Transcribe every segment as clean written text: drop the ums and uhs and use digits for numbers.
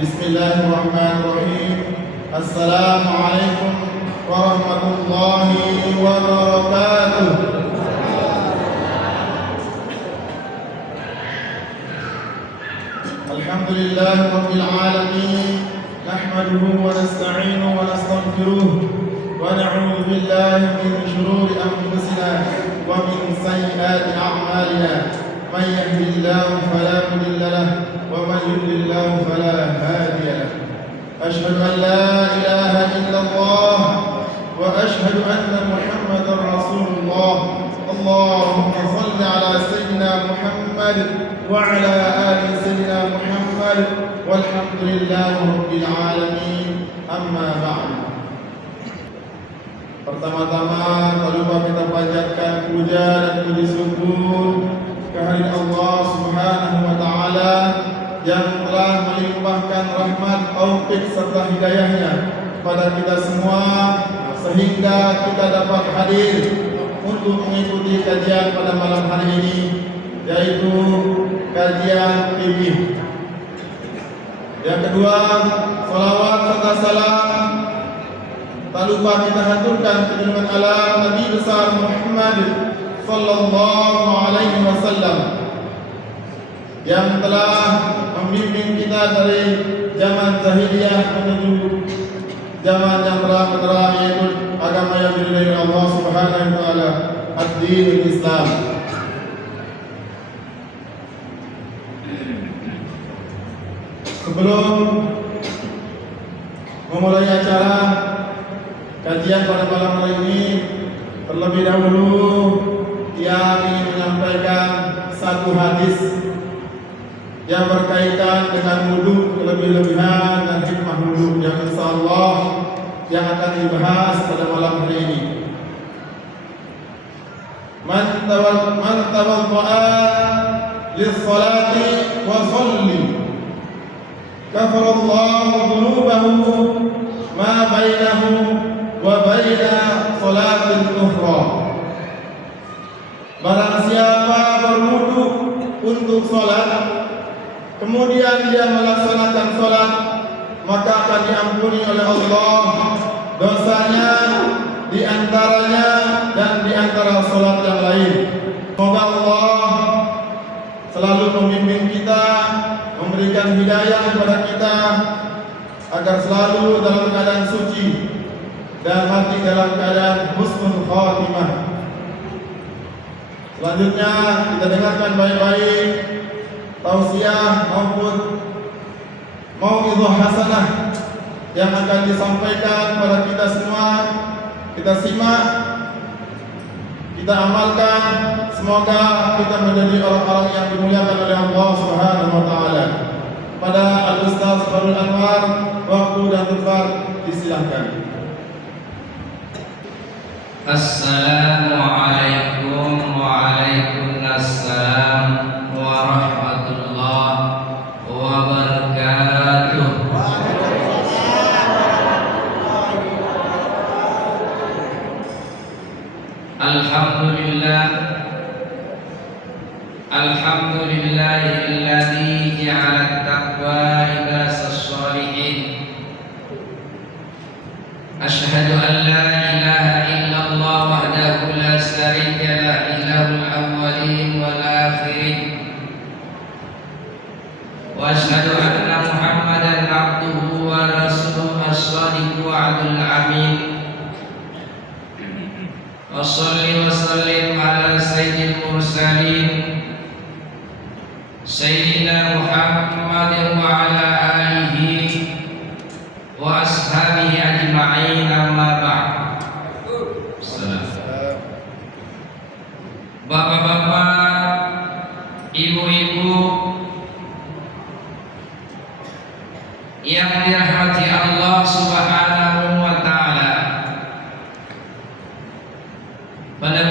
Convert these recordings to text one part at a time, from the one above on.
Bismillahirrahmanirrahim. Assalamualaikum warahmatullahi wabarakatuh. Alhamdulillahi rabbil alamin. Nahmaduhu wa nasta'inuhu wa nastaghfiruh wa na'udzu billahi min shururi anfusina wa min sayyiati a'malina. Man yahdihillahu fala mudilla lahu wa man yudlil fala hadiya lahu. Asyhadu an la ilaha illallah wa asyhadu anna Muhammadar Rasulullah. Allahumma shalli ala sayyidina Muhammad wa ala ali sayyidina Muhammad walhamdulillahi rabbil alamin. Amma ba'du. Pertama-tama tak lupa kita panjatkan puja dan puji syukur kehadirat Allah Subhanahu wa taala yang telah melimpahkan rahmat, taufik serta hidayahnya kepada kita semua sehingga kita dapat hadir untuk mengikuti kajian pada malam hari ini, yaitu kajian fikih. Yang kedua, salawat serta salam tak lupa kita haturkan kepada alam Nabi besar Muhammad sallallahu alaihi wasallam yang telah membimbing kita dari zaman jahiliyah menuju zaman yang telah menerang, yaitu agama yang diridhai Allah Subhanahu wa taala, ad-dinul Islam. Sebelum memulai acara kajian pada malam hari ini, terlebih dahulu yang ingin menyampaikan satu hadis yang berkaitan dengan wudu, kelebih-lebihan dan hikmah wudu yang insyaallah yang akan dibahas pada malam hari ini. Man tawadda'a lis-salati wa shalli kafarallahu dhunubahu ma bainahu wa baina salatil ukhra. Barang siapa berwudu untuk salat, kemudian dia melaksanakan salat, maka akan diampuni oleh Allah dosanya di antaranya dan di antara salat yang lain. Semoga Allah selalu membimbing kita, memberikan hidayah kepada kita agar selalu dalam keadaan suci dan mati dalam keadaan husnul khatimah. Selanjutnya kita dengarkan baik-baik tausiah maupun mau'izah hasanah yang akan disampaikan kepada kita semua. Kita simak, kita amalkan. Semoga kita menjadi orang-orang yang dimuliakan oleh Allah Subhanahu wa taala. Pada Al-Ustaz Farul Anwar, waktu dan tempat disilahkan. Assalamualaikum waalaikumsalam warahmatullahi wabarakatuh. Alhamdulillahilladzi ja'ala at-taqwa libasas shalihin. Asyhadu an la ilaha illallah wahdahu la syarika lah, ilahul awwalin wal akhirin. Wa asyhadu anna Muhammadan abduhu wa rasuluhu as-shadiqul wa'dul amin. Wa shalli wa sallim ala sayyidil mursalin Sayyidina Muhammadin wa ala alihi wa ashabihi ajma'in, amma ba'd. Bapak-bapak, ibu-ibu yang dirahmati Allah Subhanahu wa taala, pada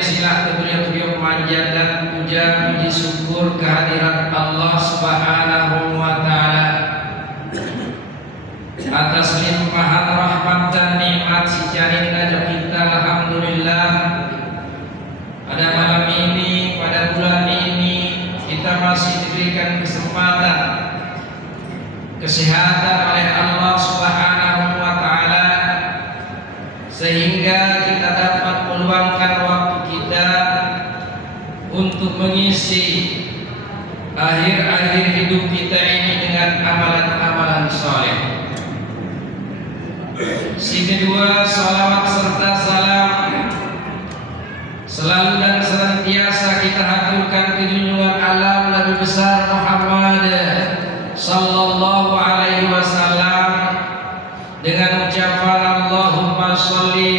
silah beliau memanjatkan puja puji syukur kehadirat Allah Subhanahu wa taala atas limpahan rahmat dan nikmat si jaringan kita. Alhamdulillah, pada malam ini, pada bulan ini kita masih diberikan kesempatan kesehatan oleh Allah Subhanahu wa taala sehingga kita dapat meluangkan waktu kita untuk mengisi akhir-akhir hidup kita ini dengan amalan-amalan saleh. Si kedua, salawat serta salam selalu dan senantiasa kita haturkan ke junjungan alam Nabi besar Muhammad sallallahu alaihi wasallam dengan ucapan Allahumma sholli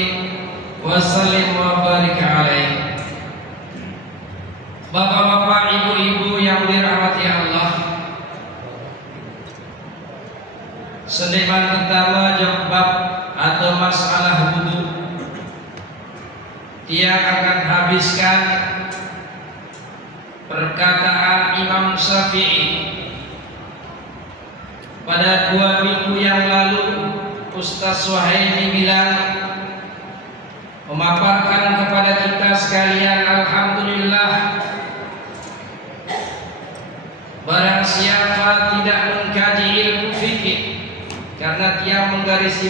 wa sallim wa barik alaihi. Bapak-bapak, ibu-ibu yang dirahmati Allah, seniman pertama jawab atau masalah wudu yang akan habiskan perkataan Imam Syafi'i. Pada 2 minggu yang lalu Ustaz Suhaimi bilang, memaparkan kepada kita sekalian, alhamdulillah, barang siapa tidak mengkaji ilmu fikih karena dia menggaris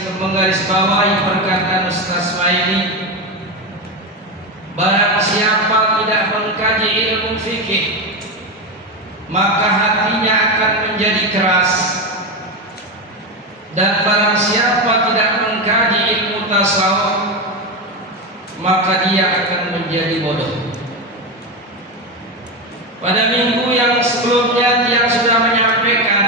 bawahi perkataan Ustaz Suhaimi, barang siapa tidak mengkaji ilmu fikih maka hatinya akan menjadi keras, dan barang siapa tidak mengkaji ilmu tasawuf maka dia akan menjadi bodoh. Pada minggu yang sebelumnya dia sudah menyampaikan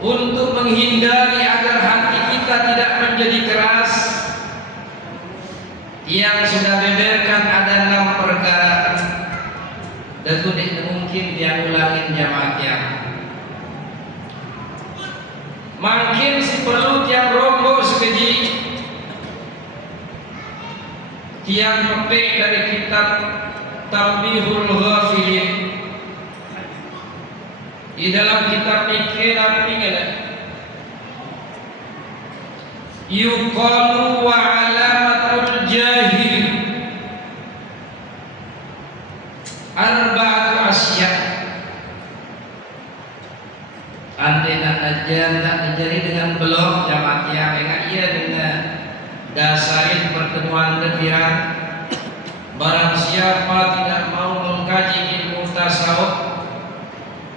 untuk menghindari agar hati kita tidak menjadi keras, yang sudah beberkan ada 6 perkara, dan tidak mungkin dia ulangin jamaah yang makin si perlu tiang rombok sekeji tiang petik dari kitab Tanbihul Ghafilin. Di dalam kitab ini ada yuqalu wa alamatul jahil arba'atu asya. Andai nak ajar tak terjadi dengan belum jamaah yang ia dengan dasarin pertemuan terkira. Barang siapa tidak mau mengkaji ilmu tasawuf,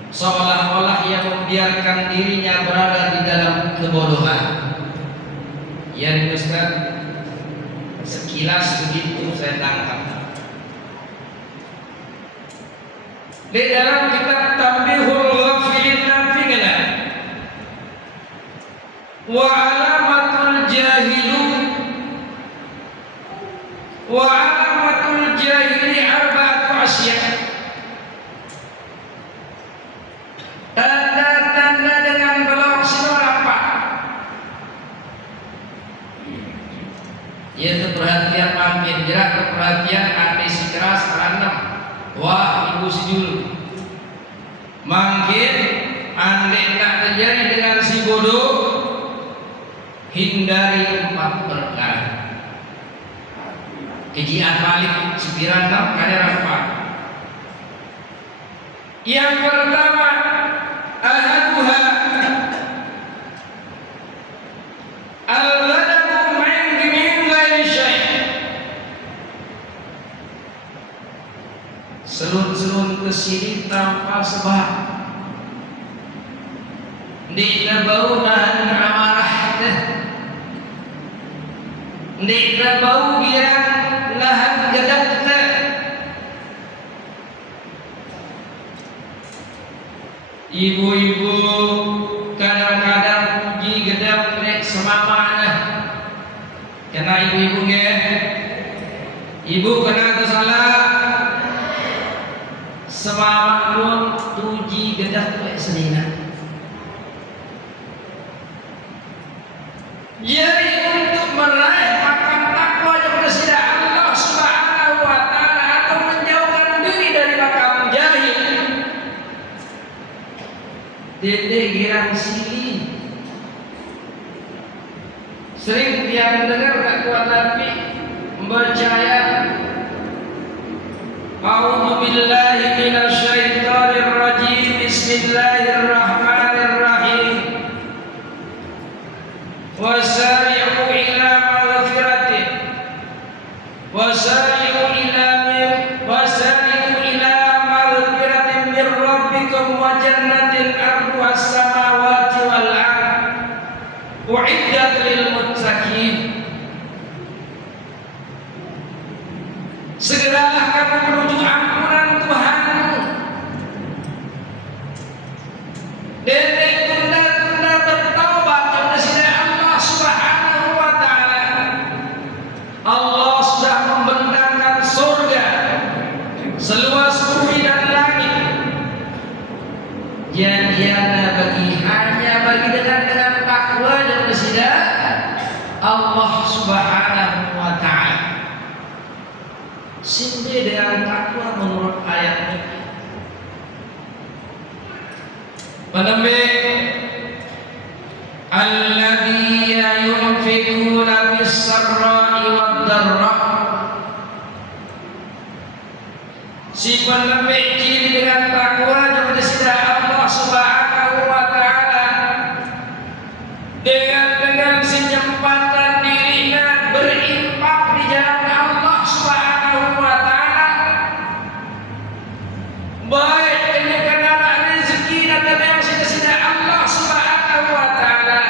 seolah-olah ia membiarkan dirinya berada di dalam kebodohan. Ya Ustaz, sekilas begitu saya tangkap. Di dalam kitab Tanbihul Ghafilin nanti kena wa alamatul jahilun wa alamatul jahili arba'atu asya. Tanda-tanda dengan belok sinor apa? Yaitu perhatian makin jerak ke perhatian ane si keras anak. Wah, ibu si dulu makin ane tak terjadi dengan si bodoh, hindari 4 perkara. Kejian balik sepiran kadar apa? Yang pertama, ahaduha al-ghadabu min ghairi syai'. Selun-selun kesini tanpa sebab. Di bau nahan amarah, di bau girang nahan gedak. Ibu-ibu kadang-kadang puji gedap rek semamana. Kena ibu-ibu ge. Ibu kena salah. Semama pun puji gedap rek senina. Jadi untuk meraih makam takwa kepada sida Allah Subhanahu wa taala atau menjauhkan diri dari makam jahil, dede girang sili. Sering dia mendengar tak kuat Nabi mempercaya A'udzu billahi minasyaitonir rajim. Bismillahirrahmanirrahim. Wasari'u ila maghfiratin wasari'u ila maghfiratin min rabbikum wa jannatin arduha as-samawati wal ard u'iddat lil muttaqin. Segeralah kamu menuju ampunan Tuhanmu dan tunda-tunda bertaubat kepada sisi Allah Subhanahu wa taala. Allah sudah membentangkan surga seluas bumi dan langit. Janjiannya hanya bagi dengan takwa dan kepada Allah Subhanahu wa taala. Sinde dengan takwa menurut ayat ini. Penembik alladzina yunfikuna bis-sarra'i wad-dharra. Si penembik ciri dengan takwa kepada sisi Allah Subhanahu wa taala dengan senyempatan dirinya berinfak di jalan Allah Subhanahu wa taala, baik ini karena rezeki dan sisi Allah Subhanahu wa taala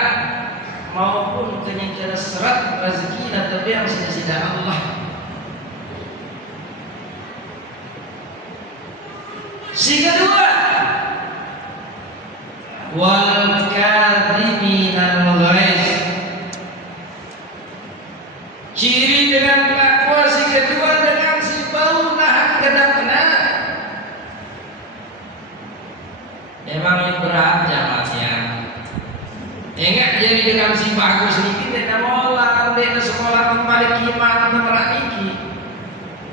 maupun dengan serat rezeki dan sisi Allah. Si kedua, wal kadhiminal ghaiz. Ciri dengan takwa si kedua dengan si bau nahan kedapna. Memang ini berat jamatnya. Ingat jadi dengan si bagus sedikit dia mola dia sekolah kembali kimat meraniki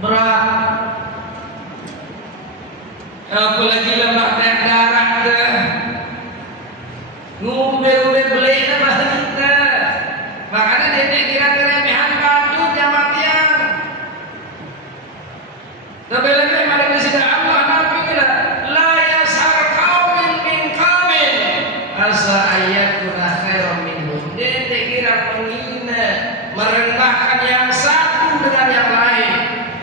berat. Apalagi lemak dan darah dah ngumbe-ngumbe beli dah bahasa. Makanya dia kira keremehan kandut jamatian. Tapi lagi ada sisi Allah Nabi kira la yasar qaumin min qaumin asa ayatuna khairan minhum. Dia kira menghina merendahkan yang satu dengan yang lain.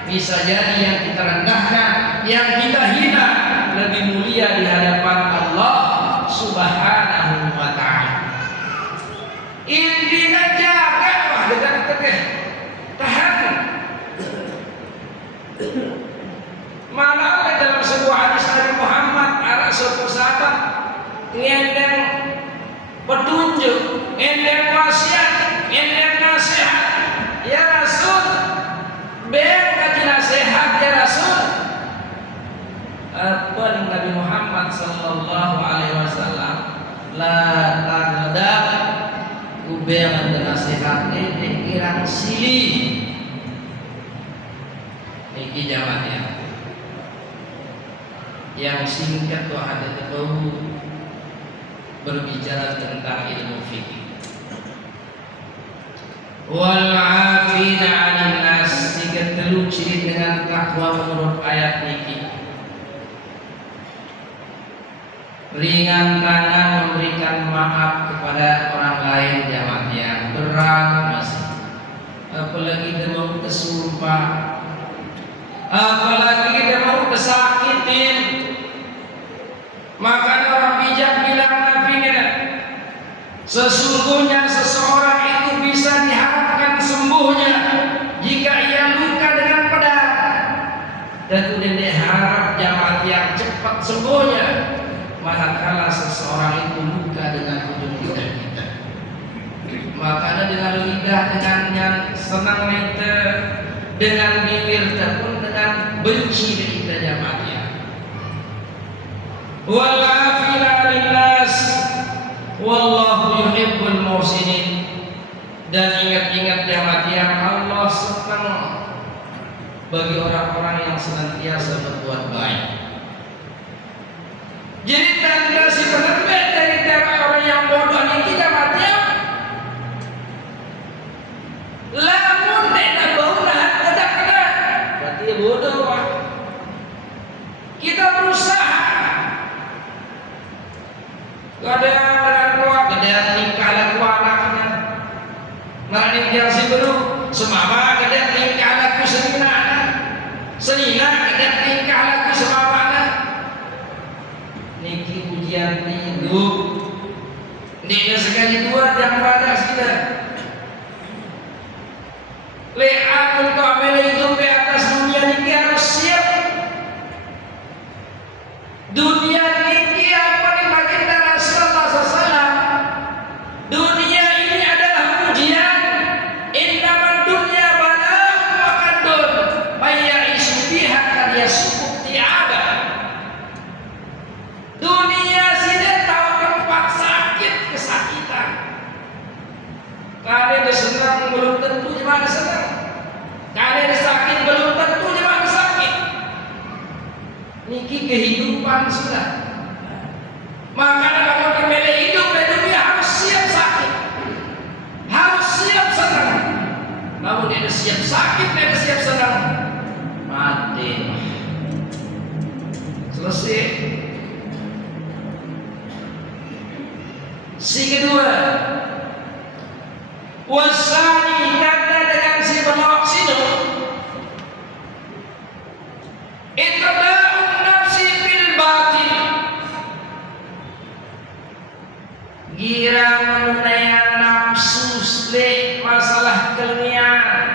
Bisa jadi yang kita rendahkan, yang kita hina lebih mulia di hadapan Allah Subhanahu wa taala. Intinya jagalah dengan tegah tahan. Malah dalam sebuah hadis Nabi Muhammad ada suatu sahabat ngendeng petunjuk, ngendeng wasiat, ngendeng nasihat. Ya Rasul, biar kaji nasihat ya Rasul. Apa Nabi Muhammad sallallahu alaihi wasallam la taghdab ubean nasihat ini kirang sili niki jamannya yang singkat tuh ada tahu berbicara tentang ilmu fikih wal afina 'anil nas singkat telu ciri dengan takwa menurut ayat niki ringan tangan memberikan maaf kepada orang lain jamatnya berat masih apalagi dia mau kesumpah apalagi dia mau kesakitin. Maka orang bijak bilang nabinya sesungguhnya seseorang itu bisa diharapkan sembuhnya jika ia luka dengan pedang dan kemudian diharap jamaat yang cepat sembuhnya manakala seseorang itu luka dengan ujung lidah kita. Makanya dengan lidah dengan yang senang kita dengan bibir pun dengan benci kita jamaahnya. Wallafina linnas wallahu yuhibbul muhsinin. Dan ingat-ingat jamaahnya Allah senang bagi orang-orang yang senantiasa berbuat baik. Jadi tanda si penerbit dari orang yang bodoh ini jamaahnya lamun tidak bau nahan kedak-kedak berarti bodoh. Kita berusaha yang si beru semama kedat tingkah laku senina kedat tingkah laku semama niki ujian hidup ini sekali dua yang pada kita leak untuk ambil hidup di atas dunia ini harus siap. Dunia ini apa nih baginda Rasulullah SAW? Dunia ini adalah ujian. Innaman dunya bala'un wa qadun may ya'ishu biha kad yasukuk ti'aba. Dunia sini tahu tempat sakit kesakitan. Kalian senang belum tentu jemaah senang. Kalian sakit belum tentu jemaah sakit. Niki kehidupan sudah. Makanya kalau kembali hidup di dunia harus siap sakit, harus siap senang. Namun dia siap sakit, dia siap senang, mati. Selesai. Si kedua, wasani kata dengan si belok sini. Itba'un nafsi bil batil. Gira menunaikan nafsu selek masalah kelenian.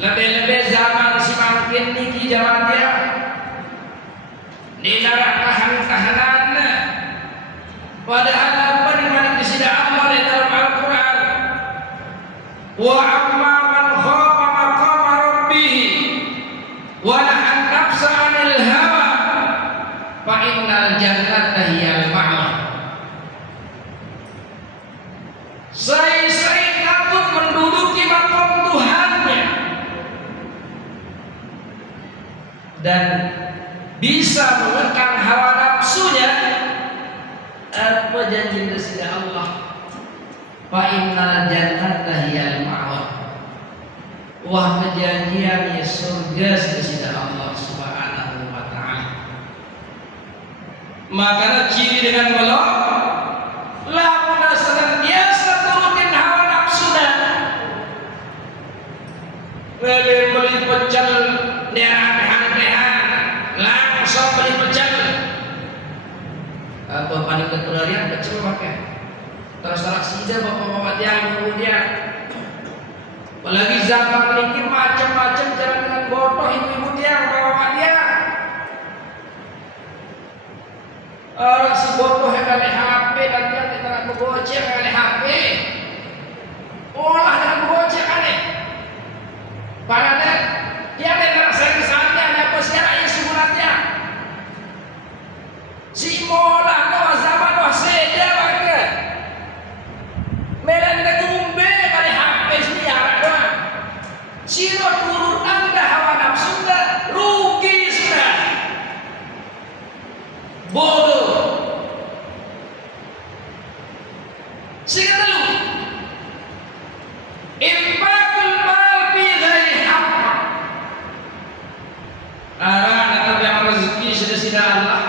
Lebih-lebih zaman si makin niki zaman dia dilarang tahan-tahanan. Padahal apa di mana disida Allah di dalam Al-Quran? Wa amma man khafa maqama rabbih wa nahan nafsa 'anil hawa fa innal jannata hiyal ma'wa. Saya takut menduduki maqam Tuhannya dan bisa mengekang hawa nafsunya. Apa janji dari Allah? Fa innal jannata hiyal ma'wa. Wah perjanjian ya surga dari Allah Subhanahu wa taala. Maka ciri dengan belok lamun senantiasa turutin hawa nafsunya. Beli pecel dehan-dehan langsung beli pecel. Atau paling ketelarian kecil pakai terus sida bapak-bapak yang kemudian apalagi zaman ini macam-macam jalan dengan bodoh ibu-ibu dia bapak dia orang si bodoh yang kali HP dan dia tidak bergocek kali HP olah dengan bergocek kali padahal dia tidak saya kesannya ada apa sekarang yang sebenarnya si mola no zaman no seda pakai melan ngumbe kali HP sini arah doang siro turun anda hawa nafsu anda rugi sudah bodoh sehingga telu infakul mal fi ghairi haqq arah atau yang rezeki sudah Allah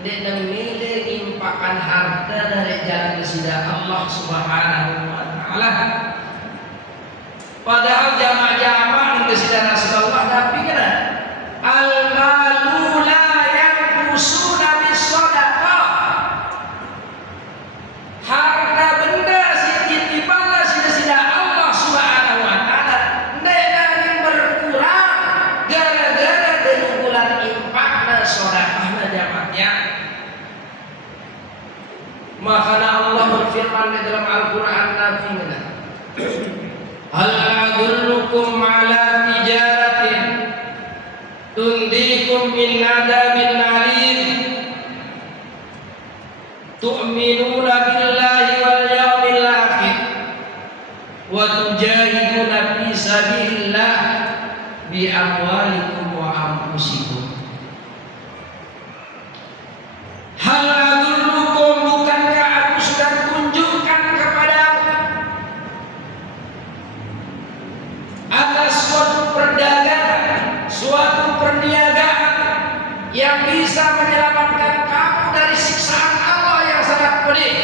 dia memilih infakkan harta dari jalan kesida Allah Subhanahu wa taala. Padahal jamaah-jamaah kesida Rasulullah tapi kena al malu la yanqusuna bis shadaqah. Harta benda titipan sida Allah Subhanahu wa taala tidak berkurang gara-gara dengan infakna sedekahna jamaahnya. Maka Allah berfirman di dalam Al-Quran Nabi-Nya hal adullukum ala tijaratin tundikum min adabin alim tu'minuna billahi wal yawmil akhir wa tujahiduna fi sabilillah bi amwalikum wa anfusikum. Hal adullukum, bukankah aku sudah tunjukkan kepadamu atas suatu perdagangan, suatu perniagaan yang bisa menyelamatkan kamu dari siksaan Allah yang sangat pedih.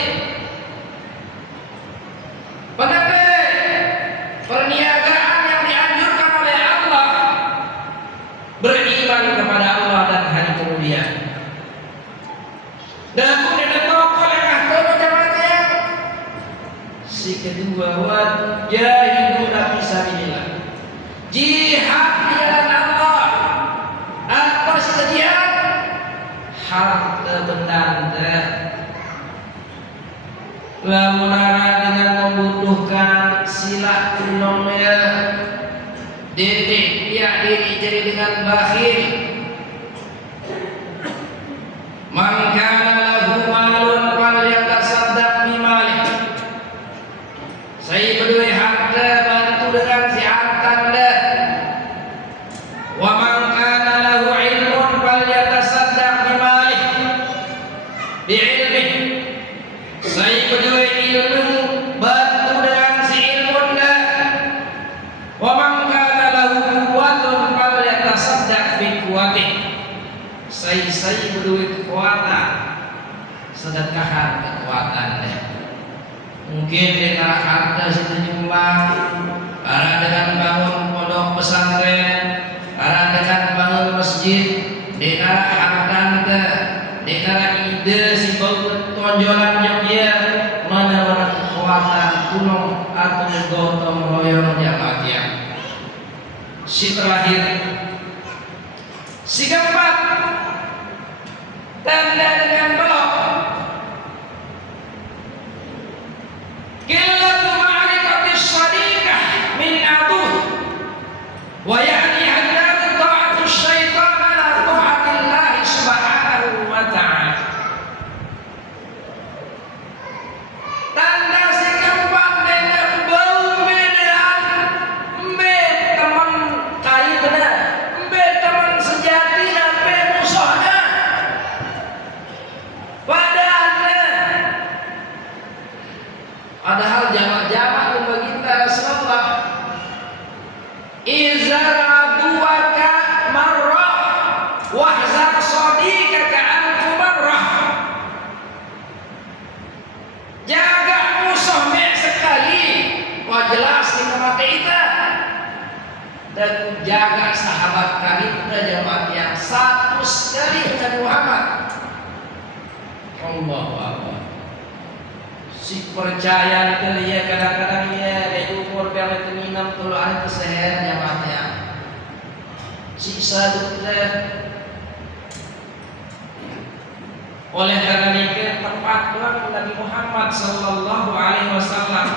Si kedua wajahiduna fisabilillah. Jihad di jalan Allah. Apa sih jihad? Harta benda. Lamun dengan membutuhkan sila kunomnya detik dia diri jadi dengan bakhil. Man kana lahu malun falyatasaddaq bimalihi. Saya berdua harta bantu dengan si harta. Wa man kana lahu ilmun falyatasaddaq bimalihi. Bi'ilmihi. Saya berdua ilmu bantu dengan si ilmu anda. Wa man kana lahu quwwatun falyatasaddaq biquwwatihi. Saya berdua kekuatan, sedekahkan kekuatan anda. Mungkin dengan harta situ nyumbang, para dengan bangun pondok pesantren, para dengan bangun masjid, dengan harta anda, dengan ide si bau tonjolan dia, mana kekuatan gunung atau gotong royong jamaah. Si terakhir, si keempat, tanda dengan belok. Qillatu ma'rifatis shadiqah min aduh wa ya'ni haddat ta'atus syaitan ala ta'atillah subhanahu wa ta'ala. Tanda si keempat dengan bau medan mbe teman kai benar mbe teman sejati dan mbe musuhnya padahal jamak-jamak membaginda Rasulullah izara duaka marrah wahzar sadiqaka anku marrah. Jaga musuh sekali wah jelas kita mati kita, dan jaga sahabat karibnya jamaah yang satu sekali Nabi Muhammad. Allahu Akbar. Si percaya itu ya kadang-kadang ya dari umur yang itu minum tulu hari itu sehat jamaahnya. Si sadut oleh karena itu tempat Tuhan Nabi Muhammad Sallallahu Alaihi Wasallam.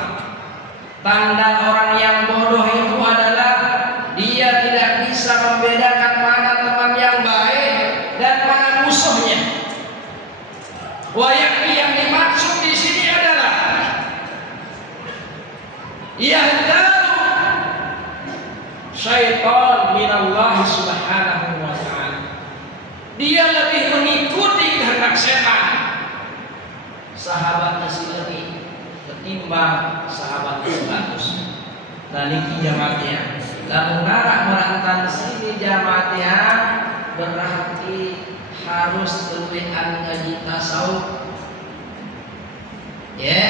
Tanda orang yang bodoh itu adalah dia tidak bisa membedakan mana teman yang baik dan mana musuhnya. Wayakni yang dimaksud di sini adalah yahdaru syaitan minallah subhanahu wa ta'ala. Dia lebih mengikuti kehendak setan. Sahabatnya si lebih ketimbang sahabatnya sebagus. Dan ini jamaatnya. Lalu narak merantan sini jamaatnya berarti harus teluian ngaji tasawuf. Ya,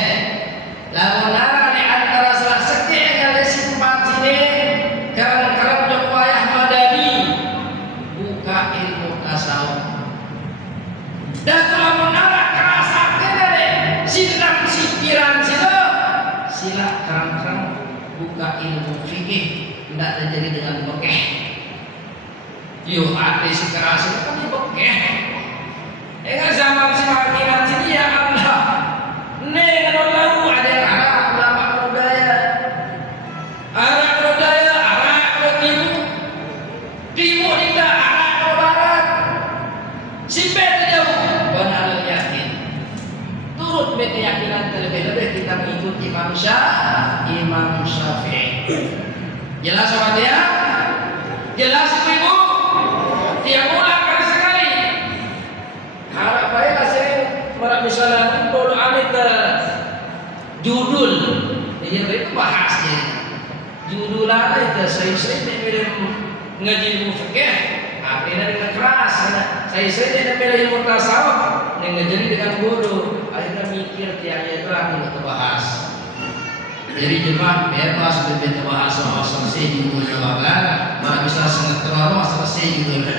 lalu nara di antara salah sekali yang simpan sini kerang wayah madani buka ilmu tasawuf. Dan kalau menara kerasa kena silam sikiran sila kerang buka ilmu fikih tidak terjadi dengan bokeh. Yuk hati si keras itu kan dibokeh. Dengan zaman si makinan sini ya Allah. Nih kalau tahu ada yang Arab ulama budaya, Arab timur, timur tidak Arab barat. Si beda jauh. Benar yakin. Turut keyakinan terlebih-lebih kita mengikuti Imam Syafi'i. Jelas sobat ya? Jelas ibu? Tiap ulang kali sekali. Harap baiklah saya merak misalnya bodoh amat judul. Jadi itu bahasnya. Judul apa itu? Saya tidak boleh ngaji ilmu fikih. Akhirnya dengan keras. Saya tidak boleh ilmu tasawuf. Ngajari dengan bodoh. Akhirnya mikir tiangnya itu lagi kita bahas. Jadi jemaah bebas berbeda bahasa selesai judul jawaban. Mana bisa sangat terlalu selesai judulnya.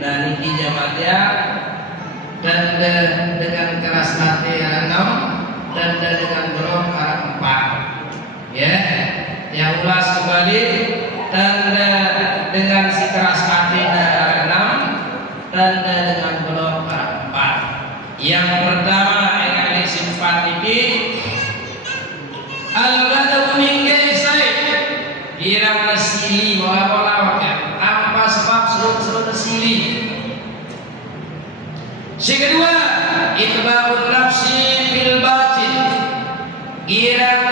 Nah ini jamaahnya dan dengan keras hati 6 dan dengan berok 4. Ya, yang ulas kembali tanda dengan si keras hati ada 6, tanda dengan belum ada 4. Yang pertama yang simpatiki al-ghadabu min gaisai irang nasili wala tanpa sebab serut nasili. Si kedua itba'un nafsi bil batin irang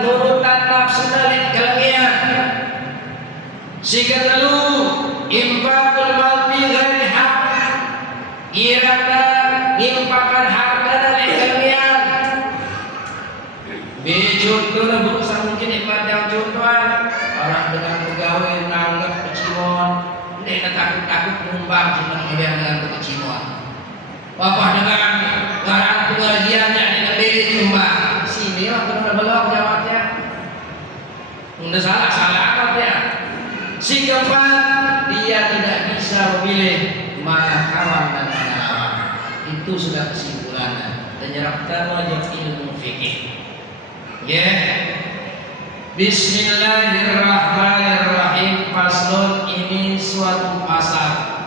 nurutan nafsu dari kelebihan. Si kedua infaqul mal fi ghairi haq irang nimpakan harta dari kelebihan. Contohnya berusaha mungkin ibadah yang contohan orang dengan pegawai nanggap kecimuan, dia takut nyumbang cuma dengan kecimuan. Bapak dengan barang pengajiannya dia beli nyumbang. Sini lah benar belok jawabnya. Udah salah apa ya? Si keempat dia tidak bisa memilih mana kawan dan mana lawan. Itu sudah kesimpulannya. Dan jarak pertama ilmu fikih. Ya, Bismillahirrahmanirrahim. Paslon ini suatu pasal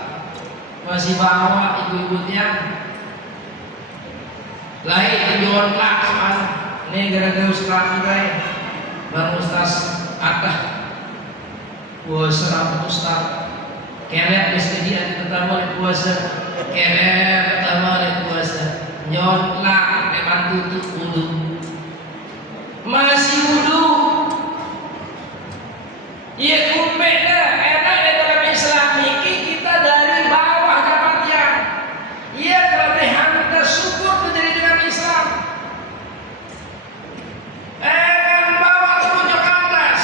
masih bawa ibu-ibunya lain tujuan laksan. Ini gara-gara Ustaz kita Bang Ustaz Atah puasa apa Ustaz keret mesti dia pertama di puasa keret pertama di puasa nyotlak memang tutup wudu masih wudu ya kumpetnya enak dalam Islam ini kita dari bawah dapatnya ya kelebihan kita syukur menjadi dalam Islam bawa tunjuk ke atas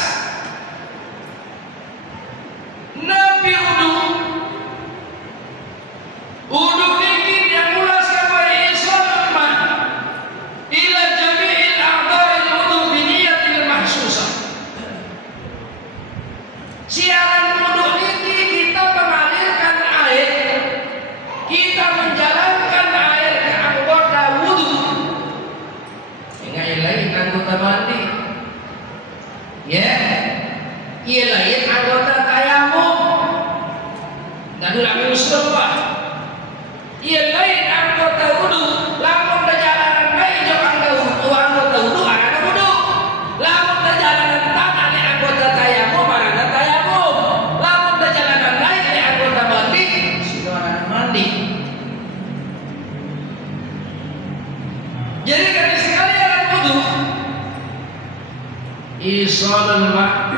Nabi wudu ini yang ulas kepada Islam ila jami'il a'dha'il wudu biniyatil mahsusah. Siaran wudu ini kita mengalirkan air, kita menjalankan air ke anggota wudu. Ingat lain anggota mandi, ya, ia lain anggota tayamum. Nggak dulu ambil semua. Ia lain anggota wudu, lamun perjalanan baik jauh anggota wudu, ada wudu. Lamun perjalanan tanah ni anggota tayamum, ada tayamum. Lamun perjalanan lain ni anggota mandi, sudah ada mandi. Jadi dari sekali alat wudu, isalul ma'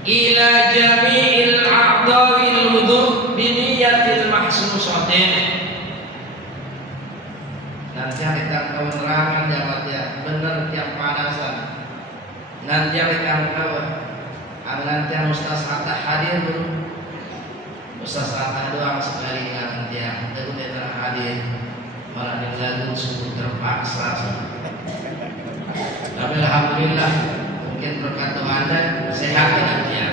ila jami'il a'dha'il wudu biniyatil mahsusatin. Nanti kita kau terangkan jawab ya benar tiap panasan. Nanti kita kau nanti Ustaz Atta hadir dulu. Ustaz Atta doang sekali dengan nanti yang dia hadir malah dilalu sungguh terpaksa. Tapi alhamdulillah mungkin berkat Anda sehat nanti ya.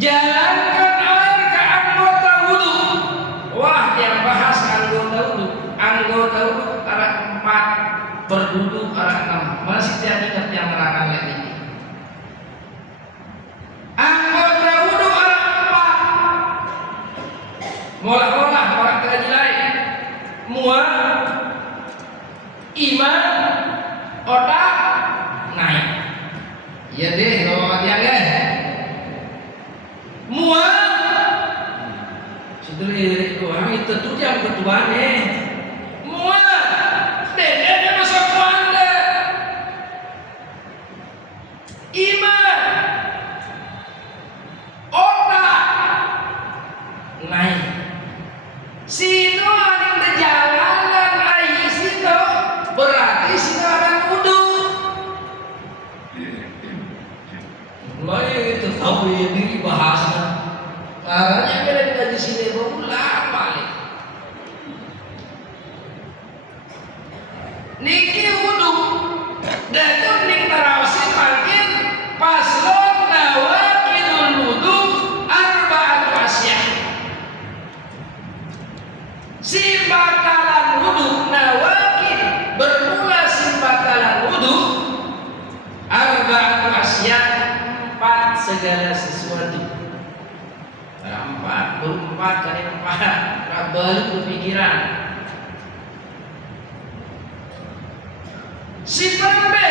Jalankan air ke anggota wudu. Wah, yang bahas anggota wudu. Anggota wudu ada 4, berwudu ada 6. Masih tidak ingat yang menerangkan lagi. Anggota wudu ada 4. Mola-mola, mola kaji lain. Mual, iman, otak, naik. Ya deh, kalau matian deh. Mual sudah orang itu tuh yang ketuanya mual dia masuk kuanda iman otak naik situ ada perjalanan air situ berarti situ ada wudu mulai itu tahu ya diri bahasa caranya bila kita di sini berulang balik. Niki wudu dan kuning tarawih makin paslon nawakidul wudu arba'at asyah. Si batalan wudu nawakid bermula kali 4 balik berpikiran. Si pembe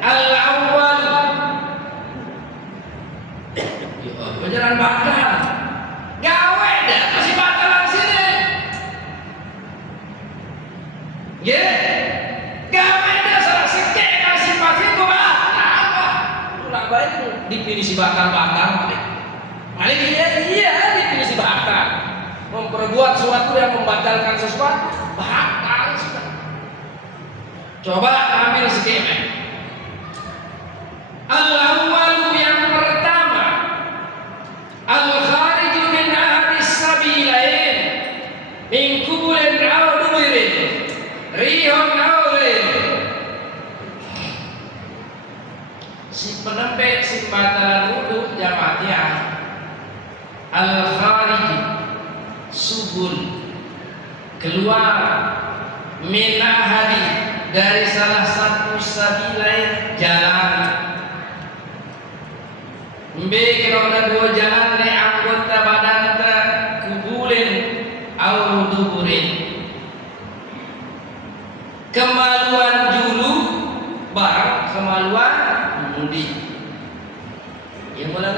al-awwal berjalan bakal gawe dah masih bakalan sini ya gawe dah salah sekek kasih pasti apa ulah baik dipilih si bakal malik iya dipilih si bakal memperbuat sesuatu yang membatalkan sesuatu bakal sudah. Coba ambil skema al-awwal yang pertama al-khariju min ahadis sabilain min kubulin aw duwirin rihon awrin si penempe si batalan wudu jamatnya al-khariju subul keluar min ahadi dari salah satu sabilain jalan karena dua jalan le anggota badan ta kubulin au duburin kemaluan julu barang kemaluan mudi yang mulai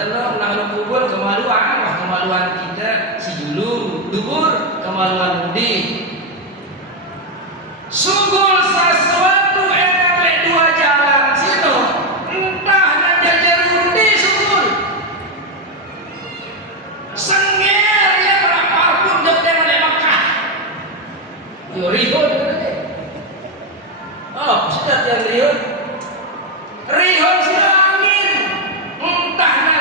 kubur kemaluan kita si julu dubur kemaluan mudi sungguh sesuatu enak le dua jalan situ entah na jajar undi sungguh senger ya berapapun jauh dari Mekah yo rihon sudah yang rihon sudah angin entah na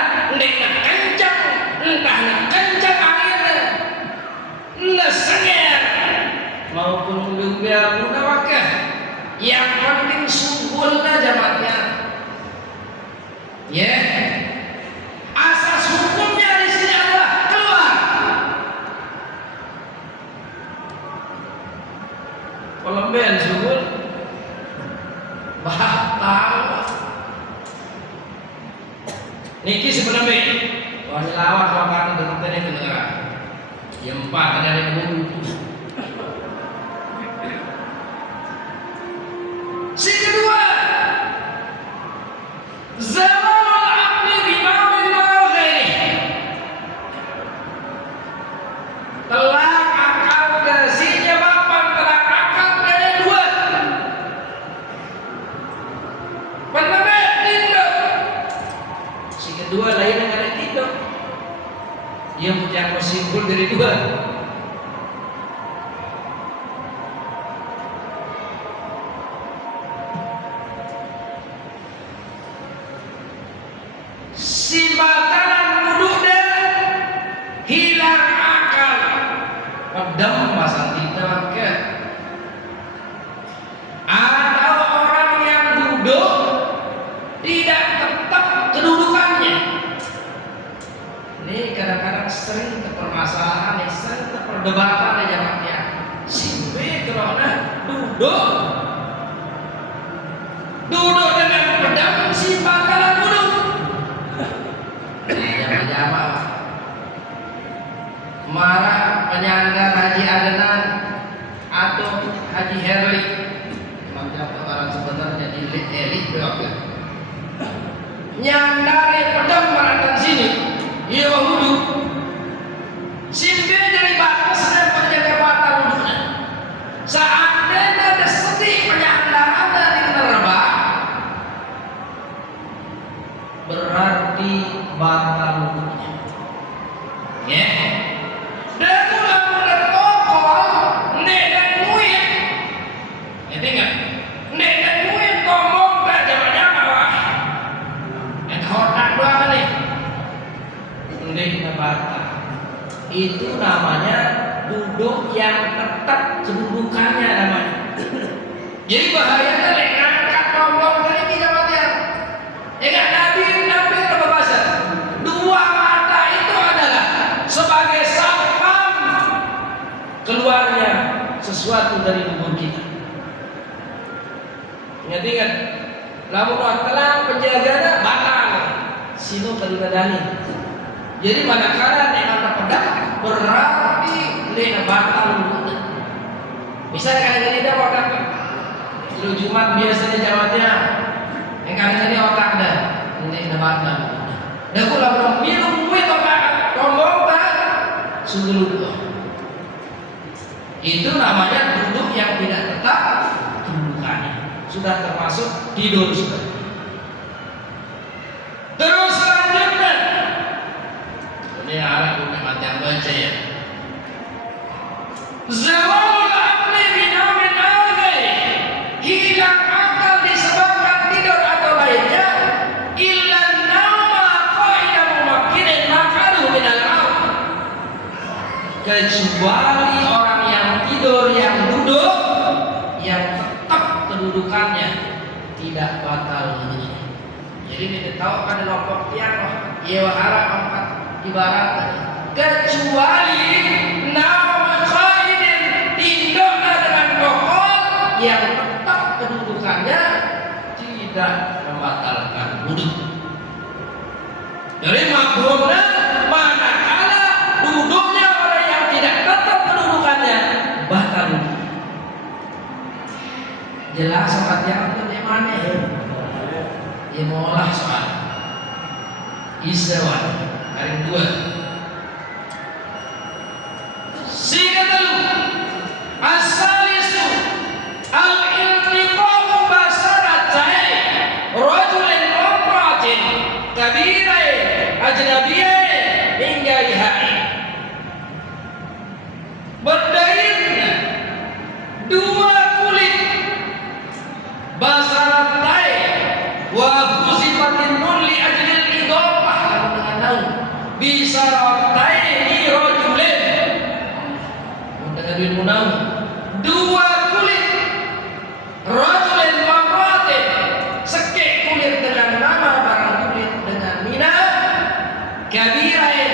kencang angin na senger maupun biar mudah wakah yang penting subulna jamatnya ya asas hukumnya di sini adalah keluar pelemben subul batal niki sebenarnya wah lawan lawan dengan negara yang 4 ada yang dulu. Si kedua zawalul aqli bimamin wa ghairihi telak akal kasihnya bapak telak akal ada dua penambahan tindak si kedua lain yang ada tindak dia punya kesimpulan dari dua si batalan wudu hilang akal pedam pasang tidak ke atau orang yang duduk tidak tetap kedudukannya ini kadang-kadang sering permasalahan yang sering perdebatan ya jamaknya si B karena duduk dengan pedam si batalan wudu jamaah marah penyangga Haji Adenan atau Haji Herli macam orang sebenarnya di elit berapa nyandari pedang maratan sini iya wudu simpe dari batas dan penjaga batal wudunya seandainya ada sedih penyandaran dari nerba berarti batal wudunya ya dan mulai tokol nenek muin ya tinggal nenek muin ngomong gak jama-jama wah hotak banget nih nenek batal itu namanya duduk yang tetap kedudukannya namanya jadi bahayanya lek ngangkat ngomong dari tiga matian ya kan Nabi apa bahasa dua mata itu adalah sebagai sapam keluarnya sesuatu dari tubuh kita ingat namun telah penjaganya bakal sino kadang-kadang Jadi manakala nikmat pedang berarti lena batal. Misalnya kadang-kadang dia otak lu Jumat biasanya jawabnya kadang-kadang otak dah ini batal. Dah kula belum minum duit otak tombol tak sungguh dulu. Itu namanya duduk yang tidak tetap kedudukannya. Sudah termasuk tidur sudah. Terus selanjutnya ini arah bukan mati yang baca ya. Zawalul aqli binamin algai, hilang akal disebabkan tidur atau lainnya. Illa nama qaidan mumakkinin makalu minal maut. Kecuali orang yang tidur yang duduk yang tetap kedudukannya tidak batal. Jadi kita tahu pada lompok tiang ya wahara empat ibarat kecuali nama qaidin tindokna dengan kokol yang tetap kedudukannya tidak membatalkan wudhu. Jadi makrumna manakala duduknya orang yang tidak tetap kedudukannya batal wudhu. Jelas sobat yang itu mana ya? Dia mengolah soal Isawan hari kedua. Sikatalu asalisu al-iltiqa'u basaratai rajulin waqatin kabirai ajnabiyai hingga ihai. Berdairnya dua kulit basaratai wa fusifatin nun li ajlil idhofah dengan naun bisa rataini rajulain dengan duit munaun dua kulit rajulain wa imra'atin sekek kulit dengan nama barang kulit dengan mina kabirain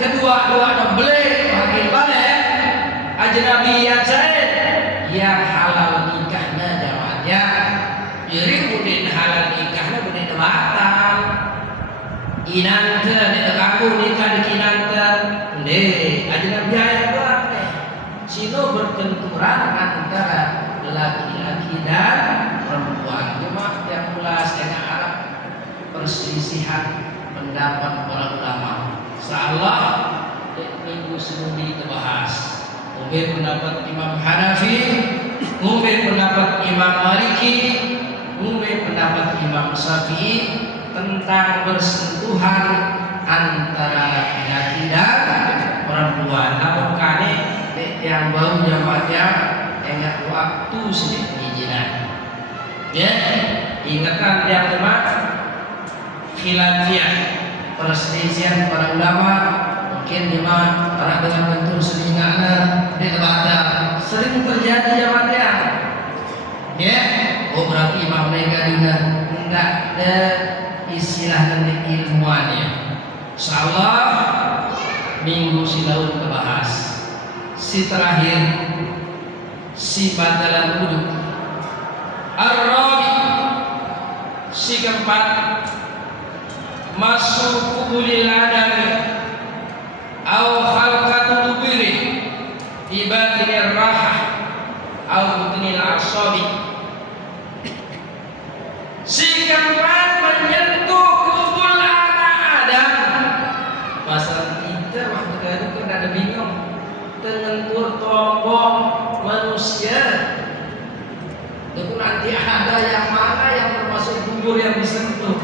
kedua-dua nembeleng makin balik ajnabiyat yang halal nikahnya jamaahnya. Jadi budin halal nikahnya budin batal. Inanta ni tekaku nikah di kinanta. Deh, ajnab biaya berapa? Sino bertenturan antara laki-laki dan perempuan. Cuma yang ulas dengan Arab perselisihan pendapat para ulama. Insyaallah minggu sebelum dibahas. Mungkin pendapat Imam Hanafi, mungkin pendapat Imam Maliki, mungkin pendapat Imam Syafi'i tentang bersentuhan antara laki-laki dan perempuan. Namun kali yang baru jamaahnya ingat waktu sedikit perizinan. Ya, ingatkan yang teman khilafiyah perselisihan para ulama. Mungkin jemaah para dengan bentuk selingana di batal sering terjadi jamaahnya. Ya, oh berarti imam mereka juga tidak ada istilah dan ilmuannya. Insyaallah minggu silaun kebahas. Si terakhir si batalan wudhu. Ar-rabi si keempat masuk kubulil adami au khalqatu dubiri di batinir rahah au butinil asabi. Si keempat menyentuh kubul anak Adam. Pasal kita waktu itu kan ada bingung tengentur tombong manusia. Itu nanti ada yang mana yang termasuk kubur yang disentuh.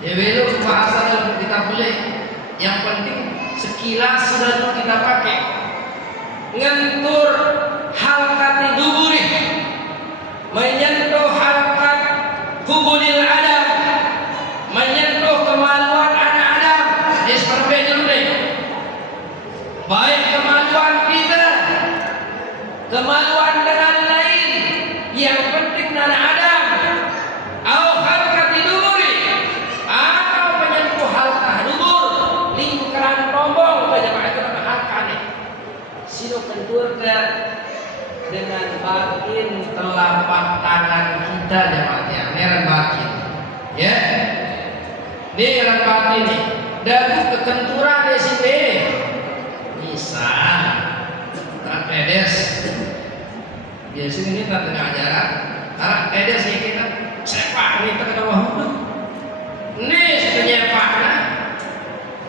Ya belum bahasa yang kita boleh. Yang penting sekilas sudah kita pakai ngentur halkat duburi menyentuh halkat kubulil Adam menyentuh kemaluan anak Adam. Seperti dulu deh, baik kemaluan kita kemaluan dengan lain yang penting anak Adam au halkat duburi atau menyentuh halkat dubur lingkaran tombong pada itu halkat nih sino kenturkan dengan batin telapak tangan kita jemaah yang neran batin ya neran batin nih dagu kekenturan di sini. Misal, tak pedes. Biasanya ini tak tengah ajaran. Tak pedes ya kita sepak ini tak ada wahyu. Ini sebenarnya fakta.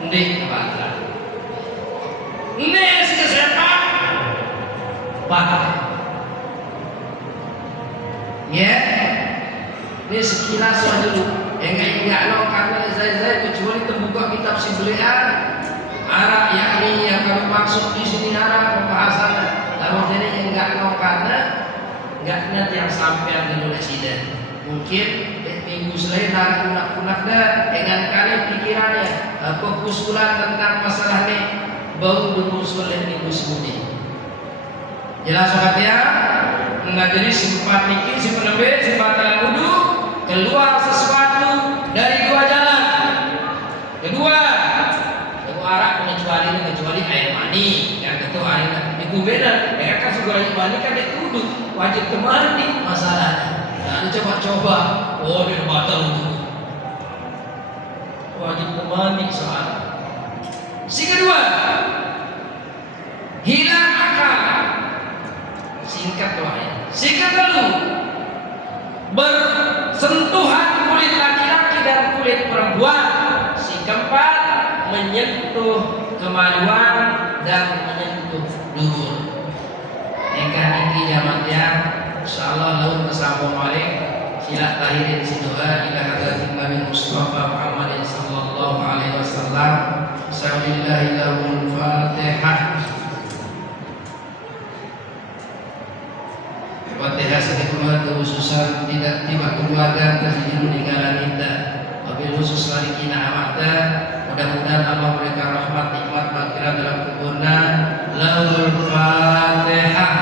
Ini fakta. Ini sepak. Fakta. Ya. Ini sekilas saja dulu. Enggak lo karena saya kecuali terbuka kitab Sibelian Arab yakni yang kami maksud di sini Arab pembahasan. Lalu jadi enggak lo karena enggak nanti yang sampai di Indonesia. Mungkin minggu selain kunak dah dengan kali pikirannya kepusulan tentang masalah ini baru dimusul minggu semudi. Jelas sobat ya. Enggak jadi sempat mikir, sempat nembe, sempat wudu, keluar sesuatu dari dua jalan. Kedua arah kecuali air mani. Yang kedua air itu beda. Ya kan segala air mani kan dituduh wajib mandi masalahnya. Nah, coba-coba, oh dia batal wudu. Wajib mandi soal. Si kedua hilang akal. Singkat doanya. Si kedua bersentuhan kulit laki-laki dan kulit perempuan. Si keempat menyentuh kemaluan dan menyentuh dubur. Nikah ini zaman yang insyaallah lalu bersambung balik. Sila tahirin si doa ila hadratin Nabi Mustafa Muhammad sallallahu alaihi wasallam. Bismillahirrahmanirrahim. Fatihah. Fatihah sekeluar khususan tidak tiba keluarga terjadi meninggalan kita. Wabil khusus lari kina amarta. Mudah-mudahan Allah memberikan rahmat nikmat maghfirah dalam kuburna. Lahul Fatihah.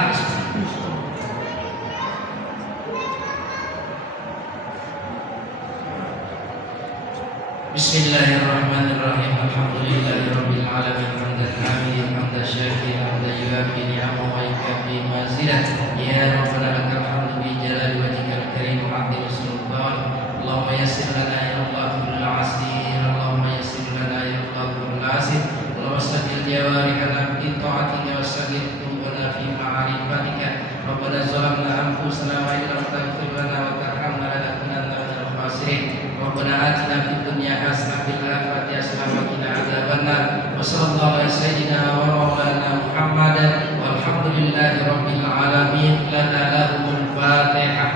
Bismillahirrahmanirrahim. Alhamdulillahirabbil alamin. Hamdan hamidan hamdan syakiran hamdan yuafi ni'amahu wa yukafi mazidah. Ya Rabbana lakal hamdu bi jalali wajhikal karim wa 'azimi sultan. Allahumma yassir lana ya Allah kullal 'asir. Allahumma yassir lana ya Allah kullal 'asir. Allahumma saddil jawarihana bi ta'atika wa saddil qulubana fi ma'rifatika. Rabbana zalamna anfusana wa illam taghfir lana wa tarhamna lanakunanna minal khasirin. Rabbana atina fid dunya hasanah fil akhirati hasanah wa qina adzabannar. Wa sallallahu ala sayyidina wa maulana Muhammadin walhamdulillahi rabbil alamin. Lana lahumul Fatihah.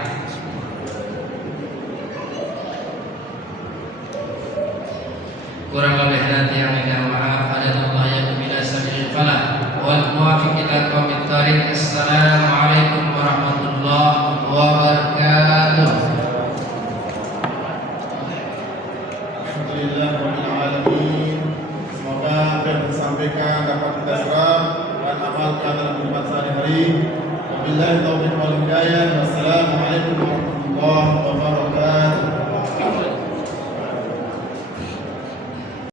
Kurang lebih nanti yang minta maaf. Ada Allah yang bila sabilil falah wal muwafiq ila qawmit thariq. Assalamu